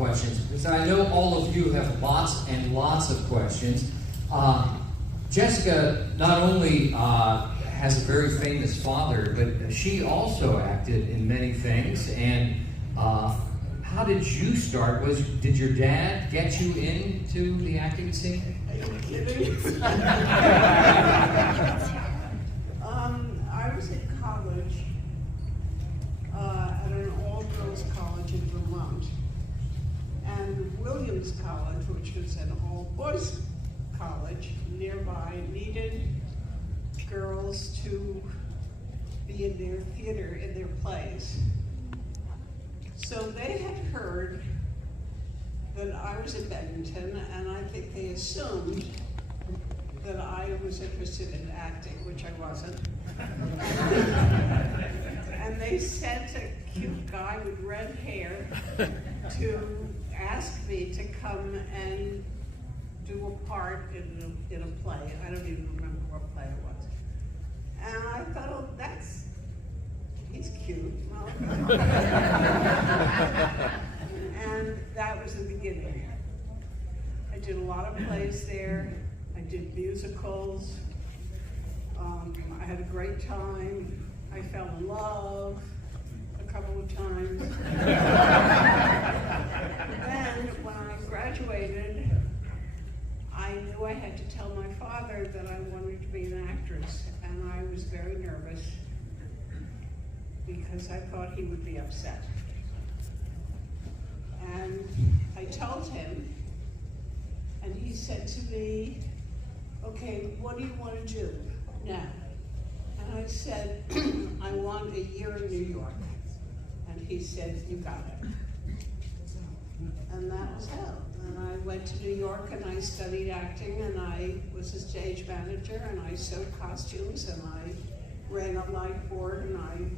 questions, because I know all of you have lots and lots of questions. Jessica not only has a very famous father, but she also acted in many things. And how did you start? Did your dad get you into the acting scene? Are you kidding? I was in college, at an all-girls college in Vermont. And Williams College, which was an all-boys college nearby, needed girls to be in their theater, in their plays. So they had heard that I was in Bennington, and I think they assumed that I was interested in acting, which I wasn't. And they sent a cute guy with red hair to ask me to come and do a part in a play. I don't even remember what play it was. And I thought, oh, he's cute. Well, and that was the beginning. I did a lot of plays there. I did musicals. I had a great time. I fell in love a couple of times. Then, when I graduated, I knew I had to tell my father that I wanted to be an actress, and I was very nervous because I thought he would be upset. And I told him, and he said to me, okay, what do you want to do now? And I said, I want a year in New York. And he said, you got it. And that was how. And I went to New York and I studied acting, and I was a stage manager, and I sewed costumes, and I ran a light board, and I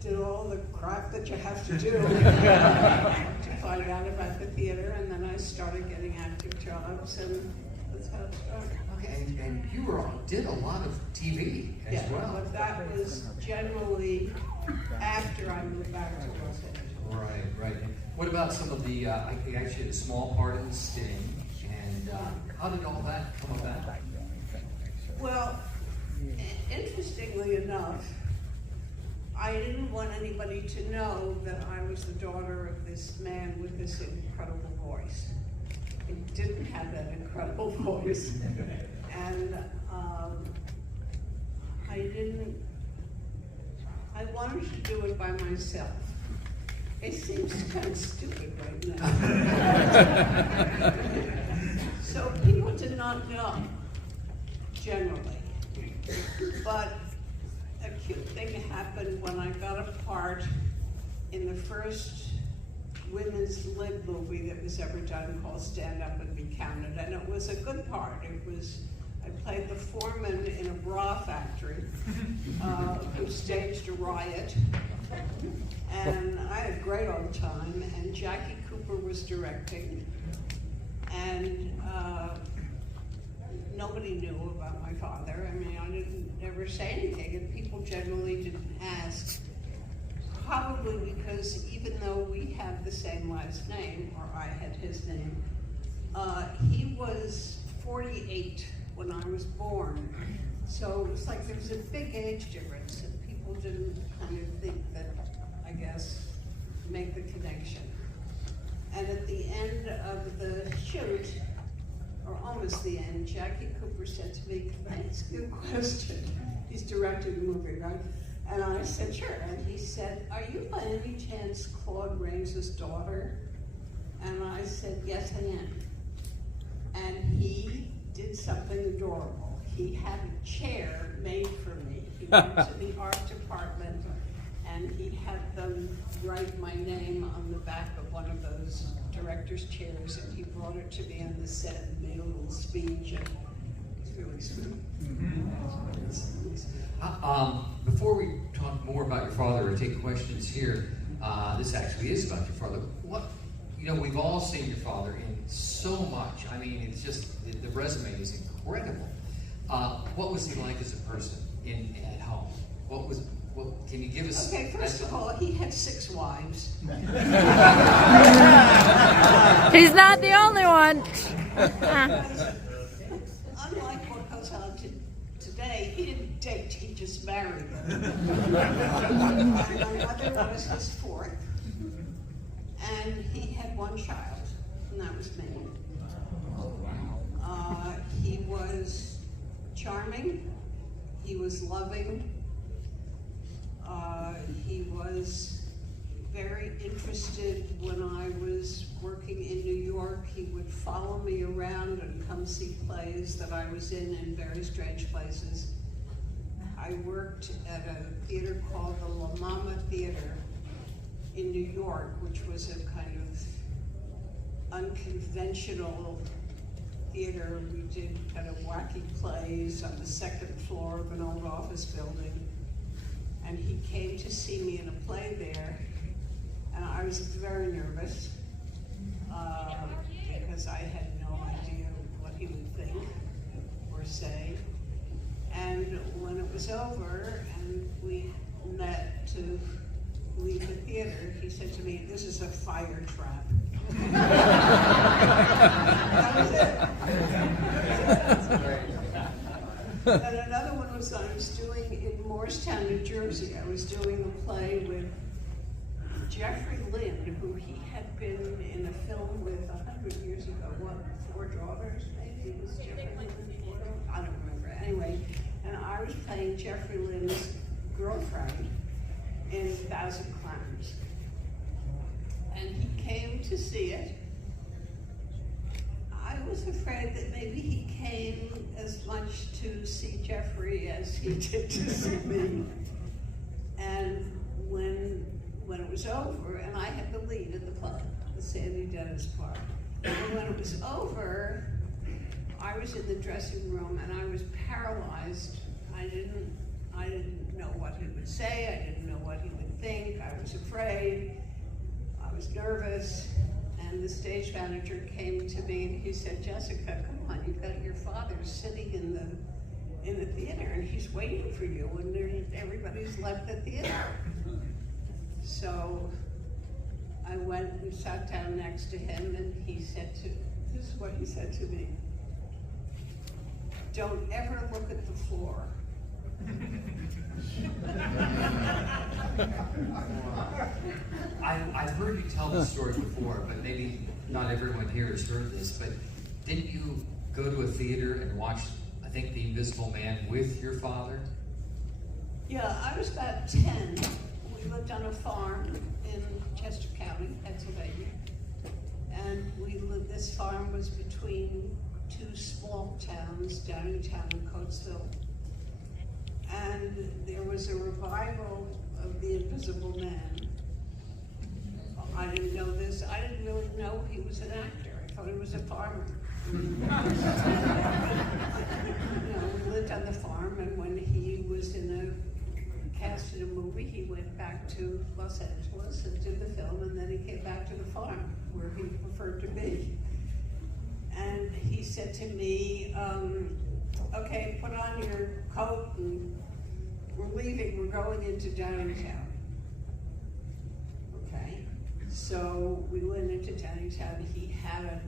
did all the crap that you have to do to find out about the theater. And then I started getting acting jobs, and that's how it started. Okay, and you did a lot of TV as well. But that was generally after I moved back to Los Angeles. Right. What about some of the, I actually had a small part in Sting, and how did all that come about? Well, interestingly enough, I didn't want anybody to know that I was the daughter of this man with this incredible voice. He didn't have that incredible voice. And I wanted to do it by myself. It seems kind of stupid right now. So people did not know, generally. But a cute thing happened when I got a part in the first women's lit movie that was ever done, called Stand Up and Be Counted. And it was a good part. I played the foreman in a bra factory who staged a riot. And I had a great old time, and Jackie Cooper was directing. And nobody knew about my father. I mean, I didn't ever say anything, and people generally didn't ask. Probably because even though we had the same last name, or I had his name, he was 48 when I was born. So it was like there was a big age difference, and people didn't kind of think that, I guess, make the connection. And at the end of the shoot, or almost the end, Jackie Cooper said to me, "Can I ask you a question?" He's directing the movie, right? And I said, sure. And he said, "Are you by any chance Claude Rains' daughter?" And I said, "Yes, I am." And he did something adorable. He had a chair made for me. He went to the art department, and he had them write my name on the back of one of those director's chairs, and he brought it to me on the set and made a little speech, and it's really sweet. Before we talk more about your father or take questions here, this actually is about your father. We've all seen your father in so much. I mean, it's just, the resume is incredible. What was he like as a person at home? Well, can you give us... Okay, first of all, he had 6 wives. He's not the only one. Unlike what goes on today, he didn't date, he just married them. My mother was his 4th, and he had 1 child, and that was me. He was charming, he was loving, he was very interested. When I was working in New York, he would follow me around and come see plays that I was in very strange places. I worked at a theater called the La Mama Theater in New York, which was a kind of unconventional theater. We did kind of wacky plays on the 2nd floor of an old office building. And he came to see me in a play there, and I was very nervous because I had no idea what he would think or say. And when it was over and we met to leave the theater, he said to me, "This is a fire trap." That was it. And another one was I was doing in Morristown, New Jersey. I was doing a play with Jeffrey Lynn, who he had been in a film with 100 years ago. What, 4 Daughters, maybe? It was Jeffrey Lynn, 4 Daughters? I don't remember. Anyway, and I was playing Jeffrey Lynn's girlfriend in 1,000 Climbers. And he came to see it. I was afraid that maybe he came as much to see Jeffrey as he did to see me. And when it was over, and I had the lead in the play, the Sandy Dennis part. And when it was over, I was in the dressing room and I was paralyzed. I didn't know what he would say. I didn't know what he would think. I was afraid. I was nervous. And the stage manager came to me and he said, "Jessica, come on, you've got your father sitting in the theater and he's waiting for you and everybody's left the theater." So I went and sat down next to him and this is what he said to me: "Don't ever look at the floor." I've heard you tell this story before, but maybe not everyone here has heard this, but didn't you go to a theater and watch, I think, The Invisible Man with your father? Yeah, I was about 10. We lived on a farm in Chester County, Pennsylvania. And this farm was between 2 small towns, Downingtown and Coatesville. And there was a revival of The Invisible Man. I didn't know this. I didn't really know he was an actor. I thought he was a farmer. We lived on the farm, and when he was cast in a movie, he went back to Los Angeles and did the film, and then he came back to the farm, where he preferred to be. And he said to me, "Okay, put on your coat, and we're leaving, we're going into Downingtown." Okay, so we went into Downingtown. He had a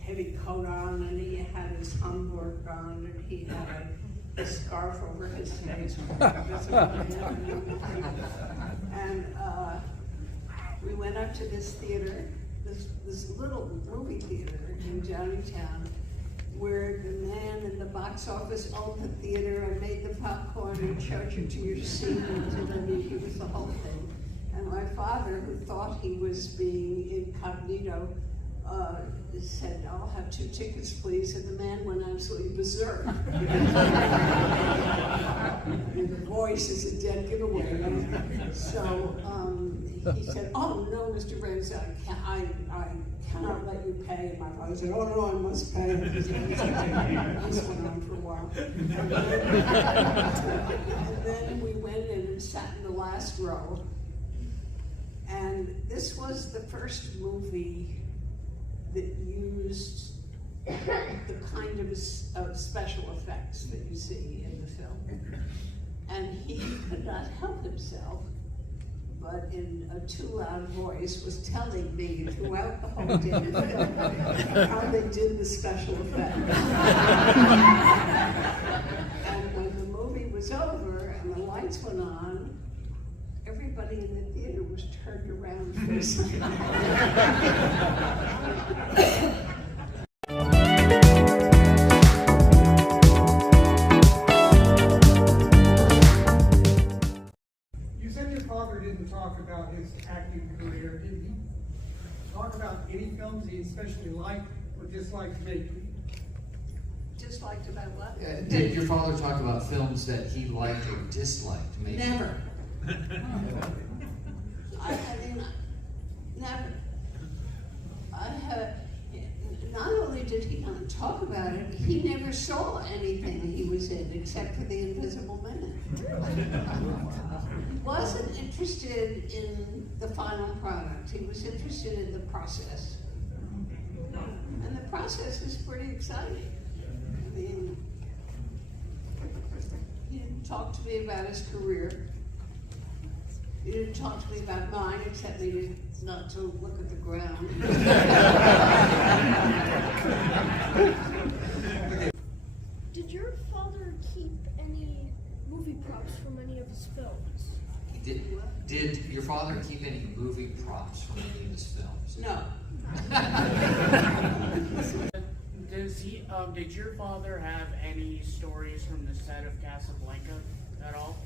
heavy coat on, and he had his Hamburg on, and he had a scarf over his face. And we went up to this theater, this little movie theater in Downingtown, where the man in the box office owned the theater and made the popcorn and showed you to your seat, and he was the whole thing. And my father, who thought he was being incognito, said, "I'll have 2 tickets, please," and the man went absolutely berserk. The voice is a dead giveaway. So he said, "Oh no, Mr. Rose, I cannot let you pay." And my father said, "Oh no, I must pay." This went on for a while. And then we went in and sat in the last row. And this was the first movie that used the kind of special effects that you see in the film. And he could not help himself, but in a too loud voice was telling me throughout the whole day how they did the special effects. And when the movie was over and the lights went on, everybody in the theater was turned around facing. You said your father didn't talk about his acting career. Did he talk about any films he especially liked or disliked making? Disliked about what? Did your father talk about films that he liked or disliked? Maybe? Never. I mean, never. Not only did he not talk about it, he never saw anything he was in except for The Invisible Man. He wasn't interested in the final product. He was interested in the process. And the process is pretty exciting. I mean, he didn't talk to me about his career. He didn't talk to me about mine, except maybe not to look at the ground. Did your father keep any movie props from any of his films? He did. Did your father keep any movie props from any of his films? No. Did your father have any stories from the set of Casablanca at all?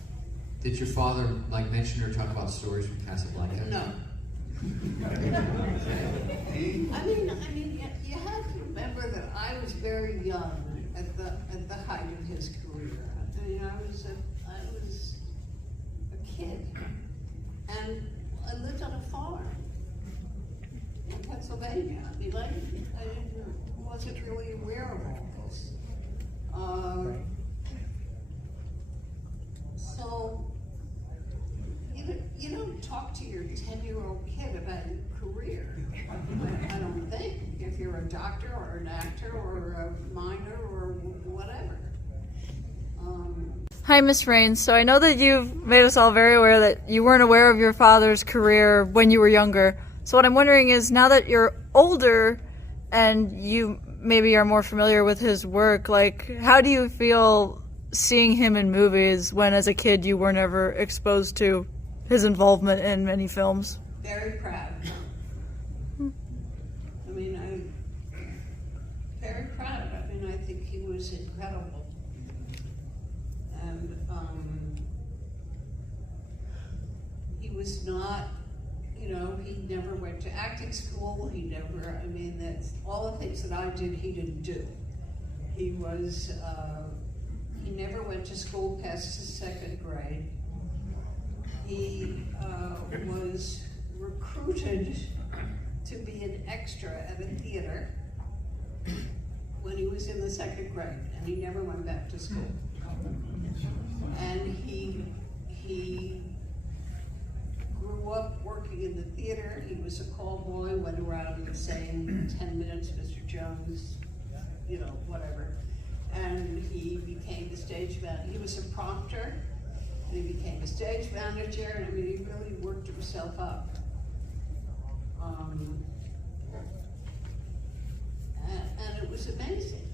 Did your father mention or talk about stories from Casablanca? No. I mean, you have to remember that I was very young at the height of his career. I mean, I was a kid, and I lived on a farm in Pennsylvania. I mean, I wasn't really aware of all this. So. You don't talk to your 10-year-old kid about your career. I don't think, if you're a doctor or an actor or a miner or whatever. Hi, Miss Rains. So I know that you've made us all very aware that you weren't aware of your father's career when you were younger. So what I'm wondering is, now that you're older and you maybe are more familiar with his work, how do you feel seeing him in movies when as a kid you were never exposed to his involvement in many films? Very proud. I mean, I'm very proud. I mean, I think he was incredible. And he was not, he never went to acting school. He never, that's all the things that I did, he didn't do. He never went to school past his second grade. He was recruited to be an extra at a theater when he was in the second grade, and he never went back to school. And he grew up working in the theater. He was a call boy, went around and saying 10 minutes, Mr. Jones, whatever. And he became the stage manager. He was a prompter. And he became a stage manager, and he really worked himself up. And it was amazing.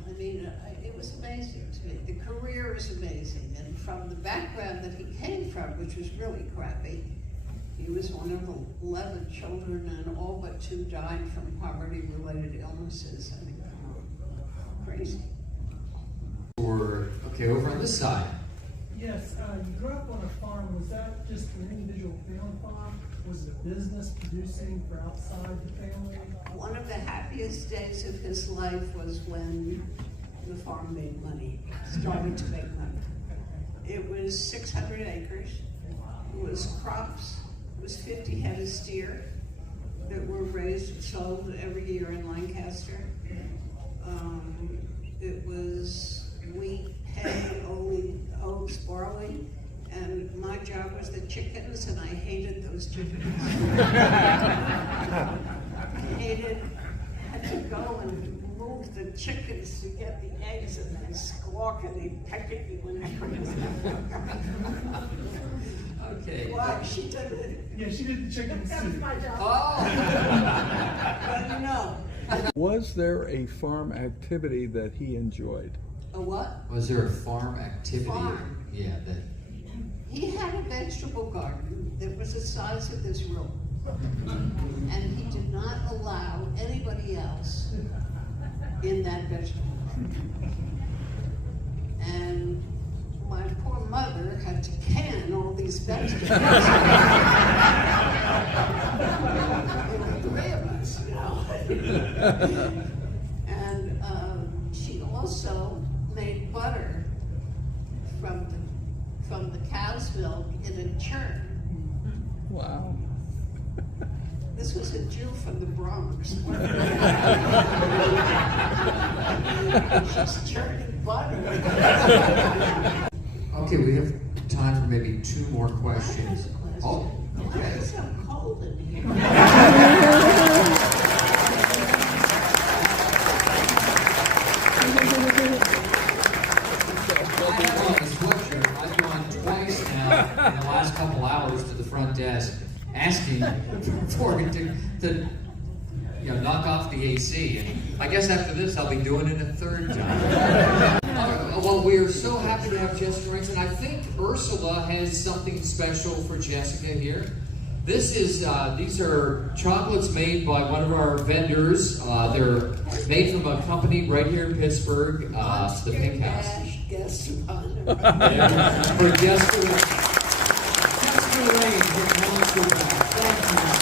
It was amazing to me. The career is amazing, and from the background that he came from, which was really crappy, he was one of 11 children, and all but 2 died from poverty-related illnesses. Crazy. Okay, over on this side. Yes, you grew up on a farm. Was that just an individual family farm? Was it a business producing for outside the family? One of the happiest days of his life was when the farm made money, started to make money. It was 600 acres. It was crops. It was 50 head of steer that were raised and sold every year in Lancaster. It was wheat, hay, oats, barley, and my job was the chickens, and I hated those chickens. Had to go and move the chickens to get the eggs, and they'd squawk and they'd peck at you when I was sorry, she did it. Yeah, she did the chicken That was soup. my job. Oh! But you know, Was there a farm activity that he enjoyed? a what? Was there a farm activity? Farm. Yeah, that. He had a vegetable garden that was the size of this room. And he did not allow anybody else in that vegetable garden. And my poor mother had to can all these vegetables. There were 3 of us, you know. And she also made butter from the cow's milk in a churn. Wow. This was a Jew from the Bronx. She's churning butter. Okay, we have time for maybe 2 more questions. Oh, Why okay. is it so cold in here? I have on a sweatshirt. I've gone twice now in the last couple hours to the front desk asking for it to knock off the AC. And I guess after this I'll be doing it a 3rd time. Well, we are so happy to have Jessica Rings, and I think Ursula has something special for Jessica here. These are chocolates made by one of our vendors. They're made from a company right here in Pittsburgh, the Pink House. Guess upon For Jessica Rings, for Monster Back. Thank you.